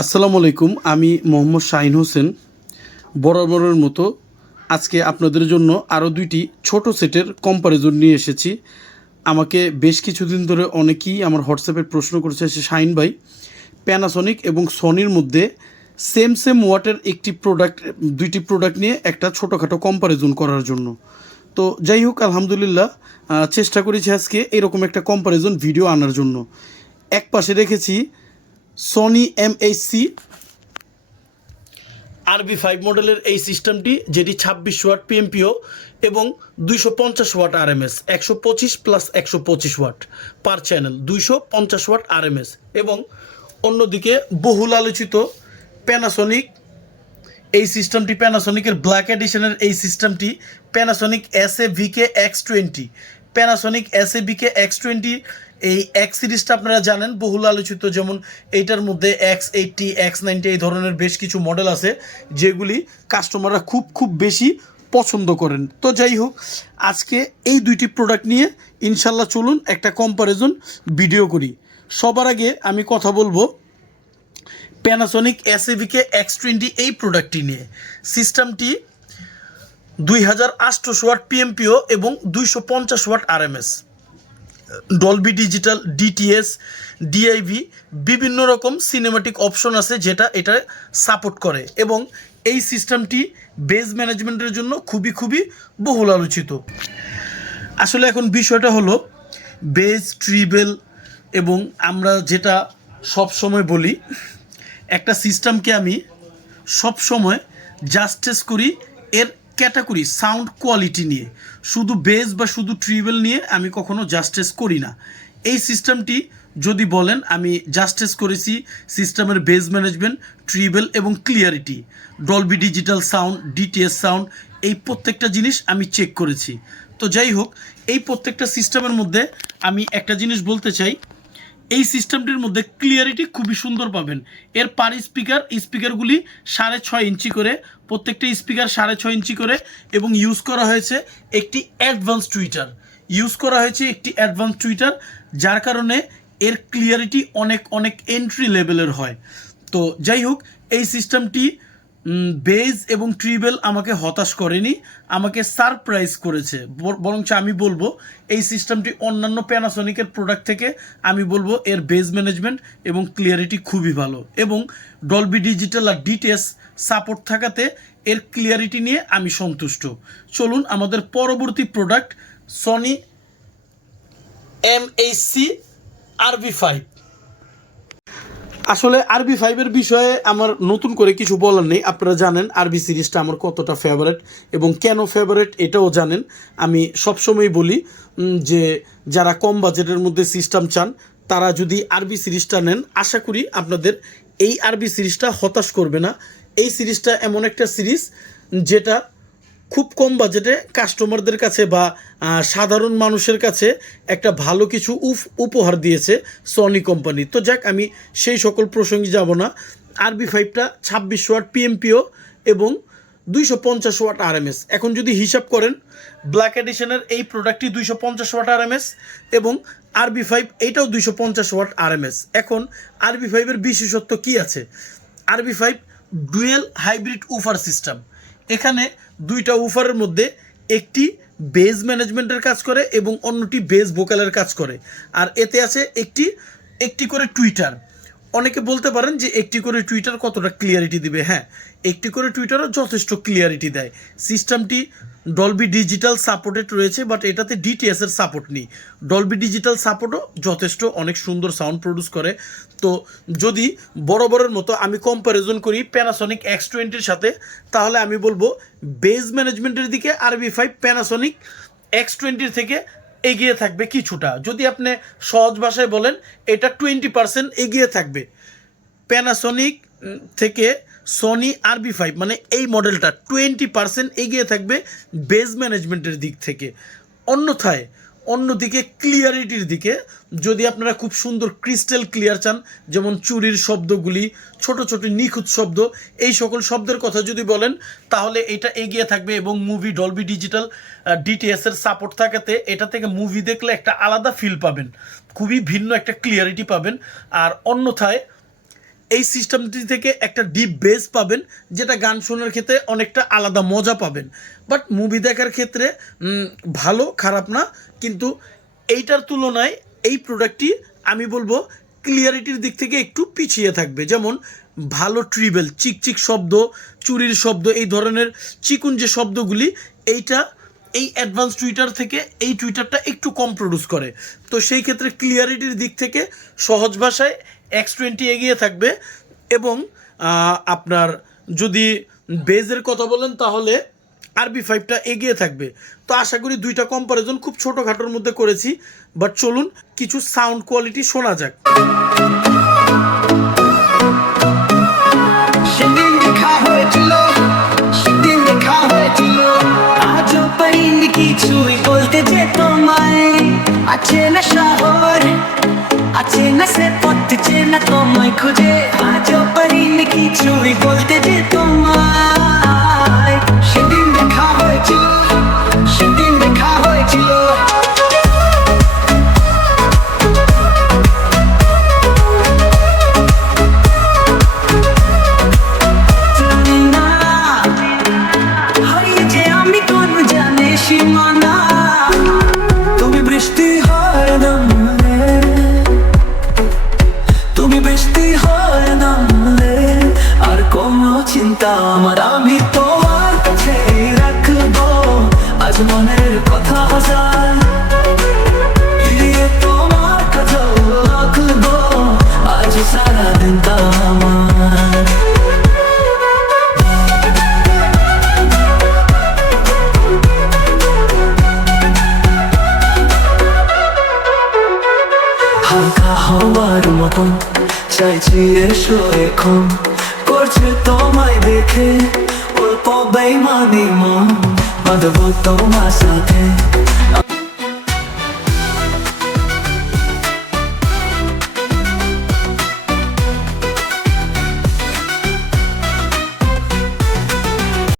আসসালামু আলাইকুম, আমি মোহাম্মদ শাহিন হোসেন। বরাবরের মতো আজকে আপনাদের জন্য আরও দুইটি ছোট সেটের কম্পারিজন নিয়ে এসেছি। আমাকে বেশ কিছুদিন ধরে অনেকেই আমার হোয়াটসঅ্যাপে প্রশ্ন করেছে সে শাহিন ভাই প্যানাসনিক এবং সনির মধ্যে সেম সেম ওয়াটের একটি প্রোডাক্ট দুইটি প্রোডাক্ট নিয়ে একটা ছোটোখাটো কম্পারিজন করার জন্য। তো যাই হোক, আলহামদুলিল্লাহ চেষ্টা করেছি আজকে এরকম একটা কম্পারিজন ভিডিও আনার জন্য। এক পাশে রেখেছি সনি এমএইচসি আরবি ফাইভ মডেলের এই সিস্টেমটি যেটি ছাব্বিশ ওয়াট পিএমপিও এবং দুইশো পঞ্চাশ ওয়াট আর আরএমএস একশো পঁচিশ প্লাস একশো পঁচিশ ওয়াট পার চ্যানেল দুইশো পঞ্চাশ ওয়াট আরএমএস এবং অন্যদিকে বহুল আলোচিত প্যানাসনিক এই সিস্টেমটি প্যানাসনিকের ব্ল্যাক এডিশনের এই সিস্টেমটি Panasonic S A VK X twenty Panasonic S A VK X twenty এই এক্স সিরিজটা আপনারা জানেন, বহুল আলোচিত, যেমন এইটার মধ্যে এক্স এইটটি এক্স নাইনটি এই ধরনের বেশ কিছু মডেল আছে, যেগুলি কাস্টমাররা খুব খুব বেশি পছন্দ করেন। তো যাই হোক, আজকে এই দুইটি প্রোডাক্ট নিয়ে ইনশাল্লাহ চলুন একটা কম্পারিজন ভিডিও করি। সবার আগে আমি কথা বলব প্যানাসনিক এসএভিকে এক্স টোয়েন্টি এই প্রোডাক্টটি নিয়ে। সিস্টেমটি দুই হাজার আটশোশো ওয়াট পিএমপিও এবং দুইশো পঞ্চাশ watt RMS Dolby digital DTS DIV বিভিন্ন রকম সিনেমাটিক অপশন আছে যেটা এটা সাপোর্ট করে। এবং এই সিস্টেমটি বেজ ম্যানেজমেন্টের জন্য খুবই খুবই বহুল আলোচিত। আসলে এখন বিষয়টা হলো বেজ ট্রিবেল এবং আমরা যেটা সব সময় বলি, একটা সিস্টেমকে আমি সব সময় জাস্টিস করি এর ক্যাটাগরি, সাউন্ড কোয়ালিটি নিয়ে। শুধু বেস বা শুধু ট্রিবেল নিয়ে আমি কখনো জাস্টিস করি না। এই সিস্টেমটি যদি বলেন, আমি জাস্টিস করেছি সিস্টেমের বেস ম্যানেজমেন্ট, ট্রিবেল এবং clarity. Dolby digital sound DTS sound এই প্রত্যেকটা জিনিস আমি চেক করেছি। তো যাই হোক, এই প্রত্যেকটা সিস্টেমের মধ্যে আমি একটা জিনিস বলতে চাই এই সিস্টেমটির মধ্যে ক্লিয়ারিটি খুবই সুন্দর পাবেন। এর পার স্পিকার স্পিকারগুলি সাড়ে ছয় ইঞ্চি করে, প্রত্যেকটা স্পিকার সাড়ে ছয় ইঞ্চি করে এবং ইউজ করা হয়েছে একটি অ্যাডভান্স টুইটার ইউজ করা হয়েছে একটি অ্যাডভান্স টুইটার যার কারণে এর ক্লিয়ারিটি অনেক অনেক এন্ট্রি লেভেলের হয়। তো যাই হোক, এই সিস্টেমটি বেজ এবং ট্রিবেল আমাকে হতাশ করেনি, আমাকে সারপ্রাইজ করেছে। বর- বরঞ্চ আমি বলব, এই সিস্টেমটি অন্যান্য প্যানাসনিকের প্রোডাক্ট থেকে আমি বলব এর বেজ ম্যানেজমেন্ট এবং ক্লিয়ারিটি খুবই ভালো এবং ডলবি ডিজিটাল আর ডিটেস সাপোর্ট থাকাতে এর ক্লিয়ারিটি নিয়ে আমি সন্তুষ্ট। চলুন আমাদের পরবর্তী product Sony M H C RB five আসলে আরবি ফাইভের বিষয়ে আমার নতুন করে কিছু বলার নেই। আপনারা জানেন আরবি সিরিজটা আমার কতটা ফেভারেট এবং কেন ফেভারেট এটাও জানেন। আমি সবসময় বলি যে যারা কম বাজেটের মধ্যে সিস্টেম চান, তারা যদি আরবি সিরিজটা নেন, আশা করি আপনাদের এই আরবি সিরিজটা হতাশ করবে না। এই সিরিজটা এমন একটা সিরিজ, যেটা খুব কম বাজেটে কাস্টমারদের কাছে বা সাধারণ মানুষের কাছে একটা ভালো কিছু উফ, উপহার দিয়েছে সনি কোম্পানি তো যাক, আমি সেই সকল প্রসঙ্গে যাব না। আরবি ফাইভটা ছাব্বিশ ওয়াট পিএমপিও এবং দুইশো পঞ্চাশ ওয়াট আরএমএস এখন যদি হিসাব করেন ব্ল্যাক এডিশনের এই প্রোডাক্টটি দুইশো পঞ্চাশ ওয়াট আরএমএস এবং আরবি ফাইভ এইটাও দুইশো পঞ্চাশ ওয়াট আরএমএস এখন আরবি ফাইভের বিশেষত্ব কী আছে? RB five dual hybrid woofer system এখানে দুইটা উফারের মধ্যে একটি বেজ ম্যানেজমেন্টের কাজ করে এবং অন্যটি বেজ ভোকালের কাজ করে। আর এতে আছে একটি একটি করে টুইটার অনেকে বলতে পারেন যে একটি করে টুইটার কতটা ক্লিয়ারিটি দিবে। হ্যাঁ একটি করে টুইটারও যথেষ্ট ক্লিয়ারিটি দেয়। সিস্টেমটি ডলবি ডিজিটাল সাপোর্টেড রয়েছে বাট এটাতে ডিটিএস এর সাপোর্ট নেই। ডলবি ডিজিটাল সাপোর্টও যথেষ্ট অনেক সুন্দর সাউন্ড প্রডিউস করে। তো যদি বরাবরের মতো আমি কম্প্যারিজন করি প্যানাসনিক এক্স টোয়েন্টির সাথে, তাহলে আমি বলব বেজ ম্যানেজমেন্টের দিকে আরবি ফাইভ প্যানাসনিক এক্স টোয়েন্টির থেকে এগিয়ে থাকবে কিছুটা। যদি আপনি সহজ ভাষায় বলেন, এটা টোয়েন্টি পার্সেন্ট এগিয়ে থাকবে। প্যানাসনিক থেকে সনি আরবি ফাইভ মানে এই মডেলটা টোয়েন্টি পার্সেন্ট এগিয়ে থাকবে বেজ ম্যানেজমেন্টের দিক থেকে। অন্যথায় অন্যদিকে ক্লিয়ারিটির দিকে, যদি আপনারা খুব সুন্দর ক্রিস্টাল ক্লিয়ার চান, যেমন চুরির শব্দগুলি, ছোট ছোট নিখুঁত শব্দ, এই সকল শব্দের কথা যদি বলেন, তাহলে এটা এগিয়ে থাকবে এবং মুভি ডলবি ডিজিটাল ডিটিএস এর সাপোর্ট থাকাতে এটা থেকে মুভি দেখলে একটা আলাদা ফিল পাবেন। খুবই ভিন্ন একটা ক্লিয়ারিটি পাবেন। আর অন্যথায় এই সিস্টেমটি থেকে একটা ডিপ বেস পাবেন, যেটা গান শোনার ক্ষেত্রে অনেকটা আলাদা মজা পাবেন। বাট মুভি দেখার ক্ষেত্রে ভালো, খারাপ না, কিন্তু এইটার তুলনায় এই প্রোডাক্টটি আমি বলব ক্লিয়ারিটির দিক থেকে একটু পিছিয়ে থাকবে। যেমন, ভালো ট্রিবেল চিকচিক শব্দ, চুরির শব্দ, এই ধরনের চিকুন যে শব্দগুলি, এইটা এই অ্যাডভান্স টুইটার থেকে এই টুইটারটা একটু কম প্রডিউস করে। তো সেই ক্ষেত্রে ক্লিয়ারিটির দিক থেকে সহজ ভাষায় এক্স টোয়েন্টি এগিয়ে থাকবে এবং আপনার যদি বেজের কথা বলেন তাহলে আরবি ফাইভটা এগিয়ে থাকবে। তো আশা করি দুইটা কম্পারিজন খুব ছোটোখাটোর মধ্যে করেছি বাট চলুন কিছু সাউন্ড কোয়ালিটি শোনা যাক। কিছুই বলতে যে তোমায়। আছে না শহর আছে না সে পথ চেনা তোমায় খুঁজে আজও পারিনি কিছুই বলতে যে তোমায়। কথা হাজার। ফিরিয়ে তোমার কথা রাখব। আজ সারা দিনটা আমার। হালকা হওয়ার মতন চাইছি এসো এখন। করছে তোমায় দেখে, অল্প বেমানি মন। বাঁধবো তোমার সাথে